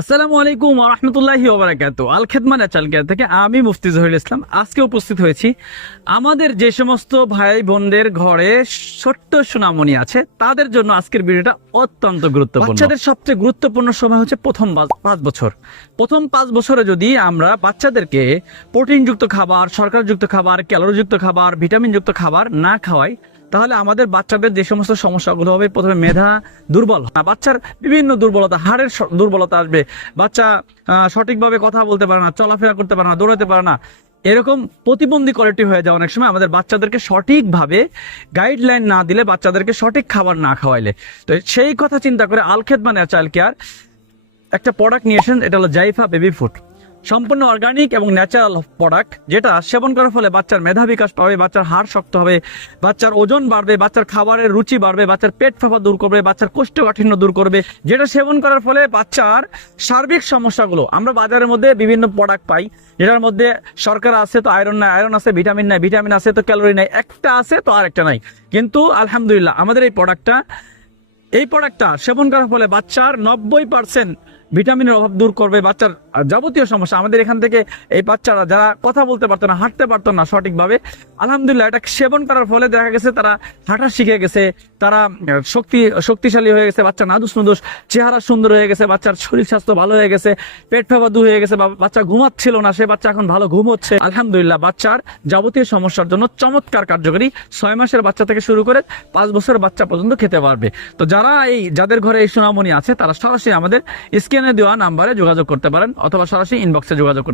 আসসালামু আলাইকুম ওয়া রাহমাতুল্লাহি ওয়া বারাকাতুহু। আল খেদমা ন্যাচারাল কেয়ার থেকে আমি মুফতি জহিরুল ইসলাম আজকে উপস্থিত হয়েছি। আমাদের যে সমস্ত ভাই বোনদের ঘরে ছোট্ট সোনামণি আছে তাদের জন্য আজকের ভিডিওটা অত্যন্ত গুরুত্বপূর্ণ। বাচ্চাদের সবচেয়ে গুরুত্বপূর্ণ সময় হচ্ছে প্রথম 5 বছর। প্রথম 5 বছরে যদি আমরা বাচ্চাদেরকে প্রোটিনযুক্ত খাবার, শর্করাযুক্ত খাবার, ক্যালোরিযুক্ত খাবার, ভিটামিনযুক্ত খাবার না খাওয়াই, তাহলে আমাদের বাচ্চাদের যে সমস্ত সমস্যাগুলো হবে, প্রথমে মেধা দুর্বল, বাচ্চার বিভিন্ন দুর্বলতা, হাড়ের দুর্বলতা আসবে, বাচ্চা সঠিকভাবে কথা বলতে পারে না, চলাফেরা করতে পারে না, দৌড়াতে পারে না, এরকম প্রতিবন্ধী কোয়ালিটি হয়ে যায় অনেক সময় আমাদের বাচ্চাদেরকে সঠিকভাবে গাইডলাইন না দিলে, বাচ্চাদেরকে সঠিক খাবার না খাওয়াইলে। তো সেই কথা চিন্তা করে আল খেদমা ন্যাচারাল কেয়ার একটা প্রোডাক্ট নিয়ে এসেছেন, এটা হলো জাইফা বেবি ফুড। সম্পূর্ণ অর্গানিক এবং ন্যাচারাল প্রোডাক্ট, যেটা সেবন করার ফলে বাচ্চার মেধা বিকাশ পাবে, বাচ্চার হাড় শক্ত হবে, বাচ্চার ওজন বাড়বে, বাচ্চার খাবারের রুচি বাড়বে, বাচ্চার পেট ফাঁপা দূর করবে, বাচ্চার কোষ্ঠকাঠিন্য দূর করবে। যেটা সেবন করার ফলে বাচ্চার সার্বিক সমস্যাগুলো, আমরা বাজারের মধ্যে বিভিন্ন প্রোডাক্ট পাই যেটার মধ্যে শর্করা আছে তো আয়রন নাই, আয়রন আছে ভিটামিন নাই, ভিটামিন আছে তো ক্যালোরি নাই, একটা আছে তো আর একটা নাই। কিন্তু আলহামদুলিল্লাহ আমাদের এই প্রোডাক্টটা সেবন করার ফলে বাচ্চার 90% ভিটামিনের অভাব দূর করবে, বাচ্চার যাবতীয় সমস্যা। আমাদের এখান থেকে এই বাচ্চারা যারা কথা বলতে পারতো না, হাঁটতে পারতো না সঠিকভাবে, আলহামদুলিল্লাহ এটা সেবন করার ফলে দেখা গেছে তারা হাঁটা শিখে গেছে, তারা শক্তিশালী হয়ে গেছে, বাচ্চা নাদুস নুদুস, চেহারা সুন্দর হয়ে গেছে, বাচ্চার শরীর স্বাস্থ্য ভালো হয়ে গেছে, পেট ফাঁপা দূর হয়ে গেছে, বাচ্চা ঘুমাচ্ছিল না, সে বাচ্চা এখন ভালো ঘুম হচ্ছে। আলহামদুলিল্লাহ বাচ্চার যাবতীয় সমস্যার জন্য চমৎকার কার্যকরী, 6 মাসের বাচ্চা থেকে শুরু করে 5 বছরের বাচ্চা পর্যন্ত খেতে পারবে। তো যাদের ঘরে এই সোনামণি আছে তারা সরাসরি আমাদের স্ক্রিনে দেওয়া নাম্বারে যোগাযোগ করতে পারেন, অথবা সরাসরি ইনবক্সে যোগাযোগ করতে